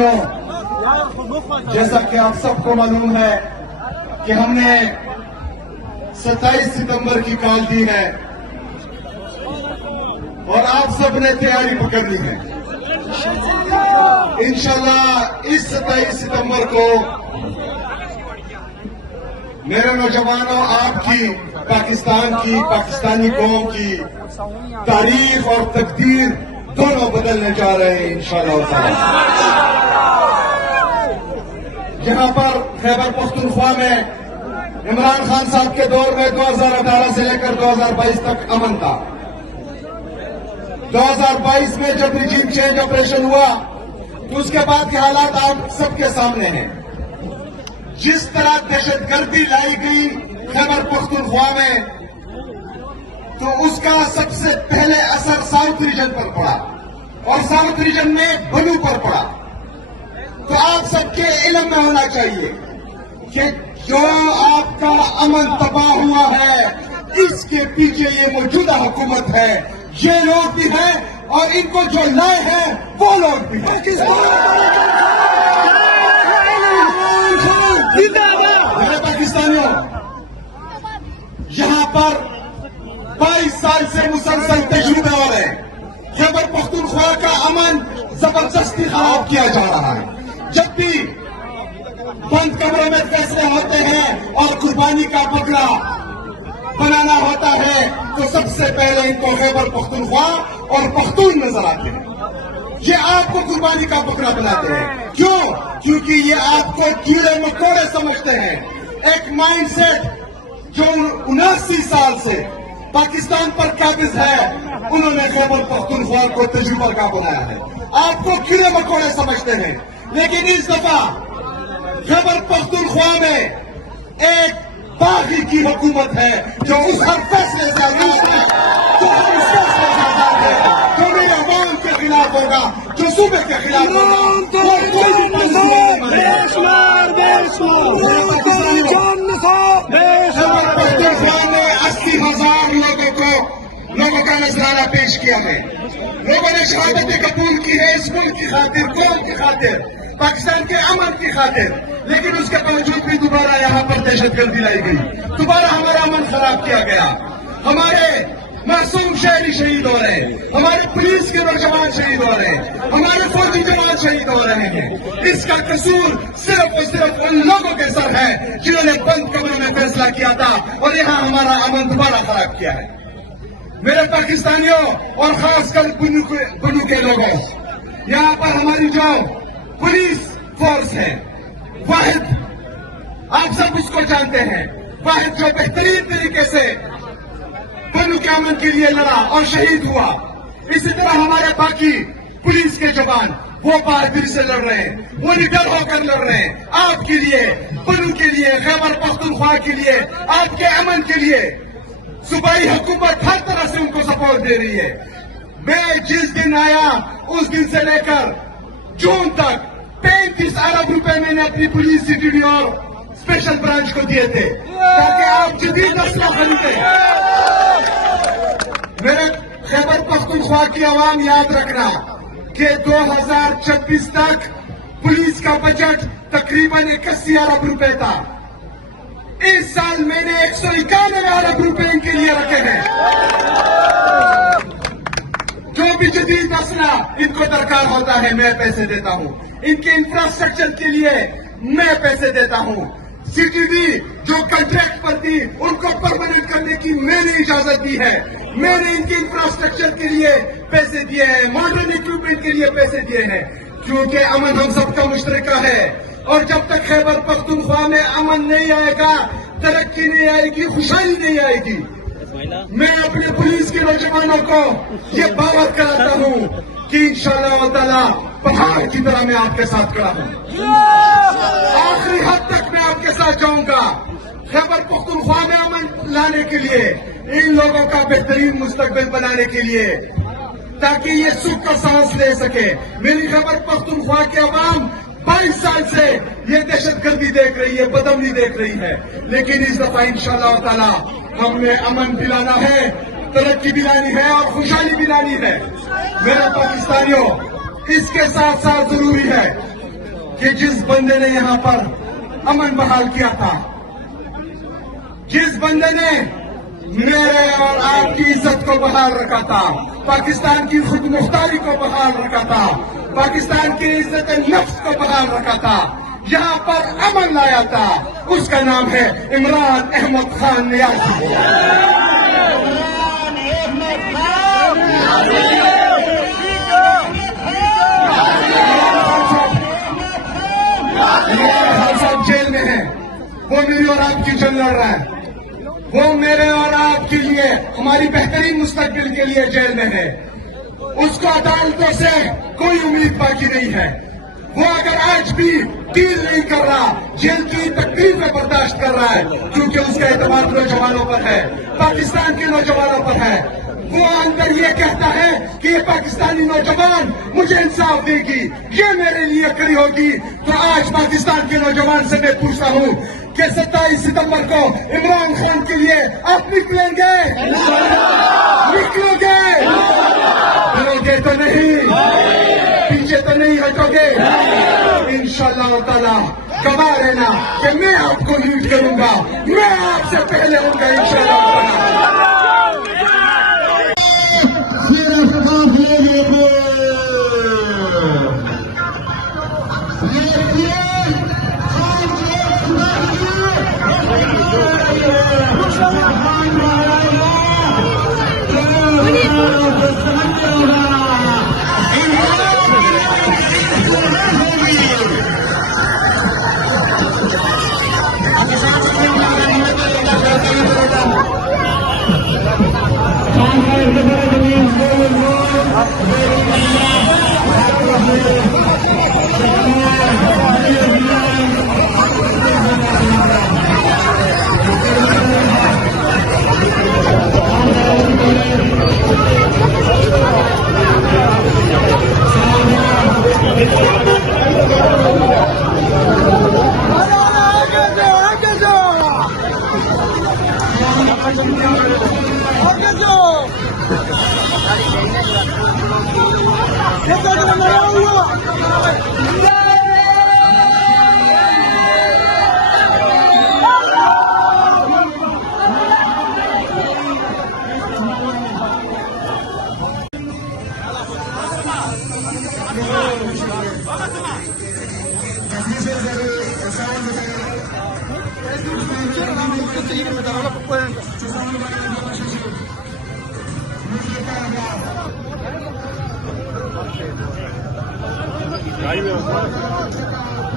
پاکستانیوں، جیسا کہ آپ سب کو معلوم ہے کہ ہم نے 27 ستمبر کی کال دی ہے اور آپ سب نے تیاری پکڑ لی ہے. انشاءاللہ اس 27 ستمبر کو میرے نوجوانوں، آپ کی، پاکستان کی، پاکستانی قوم کی تاریخ اور تقدیر دونوں بدلنے جا رہے ہیں انشاءاللہ تعالی. یہاں پر خیبر پختونخوا میں عمران خان صاحب کے دور میں 2018 سے لے کر 2022 تک امن تھا. 2022 میں جب ریجیم چینج آپریشن ہوا تو اس کے بعد کے حالات آپ سب کے سامنے ہیں. جس طرح دہشت گردی لائی گئی خیبر پختونخوا میں تو اس کا سب سے پہلے اثر ساؤتھ ریجن پر پڑا اور ساؤتھ ریجن میں بلو پر پڑا. تو آپ سب کے علم میں ہونا چاہیے کہ جو آپ کا امن تباہ ہوا ہے اس کے پیچھے یہ موجودہ حکومت ہے، یہ لوگ بھی ہیں اور ان کو جو لائے ہیں وہ لوگ بھی ہیں. میرے پاکستانیوں، یہاں پر 22 سال سے مسلسل تجربے ہو رہے ہیں. خیبر پختونخوا کا امن زبردستی خراب کیا جا رہا ہے. جب بھی بند کمروں میں فیصلے ہوتے ہیں اور قربانی کا بکرا بنانا ہوتا ہے تو سب سے پہلے ان کو خیبر پختونخوا اور پختون نظر آتے ہیں. یہ آپ کو قربانی کا بکرا بناتے ہیں. کیوں؟ کیونکہ یہ آپ کو کیڑے مکوڑے سمجھتے ہیں. ایک مائنڈ سیٹ جو 79 سال سے پاکستان پر قابض ہے، انہوں نے خیبر پختونخوا کو تجربہ کا بنایا ہے. آپ کو کیڑے مکوڑے سمجھتے ہیں، لیکن اس دفعہ خیبر پختونخوا میں ایک باغی کی حکومت ہے جو اس ہر فیصلے سے آزاد ہے، جو ہر فیصلے سے آزاد ہے، جو میرے عوام کے خلاف ہوگا، جو صوبے کے خلاف ہوگا. خیبر پختونخوا نے 80,000 لوگوں کا نذرانہ پیش کیا ہے. لوگوں نے شہادتیں قبول کی ہے اس ملک کی خاطر، قوم کی خاطر، پاکستان کے امن کی خاطر. لیکن اس کے باوجود بھی دوبارہ یہاں پر دہشت گردی لائی گئی، دوبارہ ہمارا امن خراب کیا گیا. ہمارے معصوم شہری شہید ہو رہے ہیں، ہمارے پولیس کے نوجوان شہید ہو رہے ہیں، ہمارے فوجی جوان شہید ہو رہے ہیں. اس کا قصور صرف اور صرف ان لوگوں کے سر ہے جنہوں نے بند کمروں میں فیصلہ کیا تھا اور یہاں ہمارا امن دوبارہ خراب کیا ہے. میرے پاکستانیوں اور خاص کر بنو کے لوگوں، یہاں پر ہماری جو پولیس فورس ہے، واحد، آپ سب اس کو جانتے ہیں، واحد جو بہترین طریقے سے بنو کے امن کے لیے لڑا اور شہید ہوا. اسی طرح ہمارے باقی پولیس کے جوان وہ بہادری سے لڑ رہے ہیں، وہ نڈر ہو کر لڑ رہے ہیں آپ کے لیے، بنو کے لیے، خیبر پختونخوا کے لیے، آپ کے امن کے لیے. صوبائی حکومت ہر طرح سے ان کو سپورٹ دے رہی ہے. میں جس دن آیا اس دن سے لے کر جون تک 35 ارب روپے میں نے اپنی پولیس سی ٹی اور اسپیشل برانچ کو دیے تھے تاکہ آپ جدید اسلحہ خریدیں. میرے خیبر پختونخوا کی عوام یاد رکھنا کہ 2026 تک پولیس کا بجٹ تقریباً 81 ارب روپے تھا. اس سال میں نے 191 ارب روپے ان کے لیے رکھے ہیں. جو بھی جدید اسلحہ ان کو درکار ہوتا ہے میں پیسے دیتا ہوں. ان کے انفراسٹرکچر کے لیے میں پیسے دیتا ہوں. سی ٹی وی جو کنٹریکٹ پر تھی ان کو پرماننٹ کرنے کی میں نے اجازت دی ہے. میں نے ان کے انفراسٹرکچر کے لیے پیسے دیے ہیں، ماڈرن اکوپمنٹ کے لیے پیسے دیے ہیں، کیونکہ امن ہم سب کا مشترکہ ہے. اور جب تک خیبر پختونخوا میں امن نہیں آئے گا، ترقی نہیں آئے گی، خوشحالی نہیں آئے گی. میں اپنے پولیس کے نوجوانوں کو یہ باور کراتا ہوں کہ انشاءاللہ تعالی پہاڑ کی طرح میں آپ کے ساتھ کھڑا ہوں. آخری حد تک میں آپ کے ساتھ جاؤں گا. خیبر پختونخوا میں امن لانے کے لیے، ان لوگوں کا بہترین مستقبل بنانے کے لیے، تاکہ یہ سکھ کا سانس لے سکے. میری خیبر پختونخوا کے عوام 22 سال سے یہ دہشت گردی دیکھ رہی ہے، بدامنی دیکھ رہی ہے، لیکن اس دفعہ انشاءاللہ تعالی ہم نے امن دلانا ہے، ترقی بھی لانی ہے اور خوشحالی بھی لانی ہے. میرے پاکستانیوں، اس کے ساتھ ساتھ ضروری ہے کہ جس بندے نے یہاں پر امن بحال کیا تھا، جس بندے نے میرے اور آپ کی عزت کو بحال رکھا تھا، پاکستان کی خود مختاری کو بحال رکھا تھا، پاکستان کی عزت نفس کو بحال رکھا تھا، یہاں پر امن لایا تھا، اس کا نام ہے عمران احمد خان نیازی۔ صاحب جیل میں ہے، وہ میری اور آپ کی جنگ لڑ رہا ہے، وہ میرے اور آپ کے لیے، ہماری بہترین مستقبل کے لیے جیل میں ہے، اس کو عدالتوں سے کوئی امید باقی نہیں ہے۔ وہ اگر آج بھی ڈیل نہیں کر رہا، جیل کی تکلیفیں برداشت کر رہا ہے، کیونکہ اس کا اعتماد نوجوانوں پر ہے، پاکستان کے نوجوانوں پر ہے۔ وہ اندر یہ کہتا ہے کہ یہ پاکستانی نوجوان مجھے انصاف دے گی، یہ میرے لیے کھڑی ہوگی، تو آج پاکستان کے نوجوان سے میں پوچھتا ہوں کہ 27 ستمبر کو عمران خان کے لیے آپ نکلیں گے؟ نکلو گے؟ کرو گے تو نہیں؟ پیچھے تو نہیں ہٹو گے؟ انشاءاللہ تعالیٰ گواہ رہنا کہ میں آپ کو لیڈ کروں گا، میں آپ سے پہلے ہوں گا انشاءاللہ تعالیٰ۔ Ahí veo.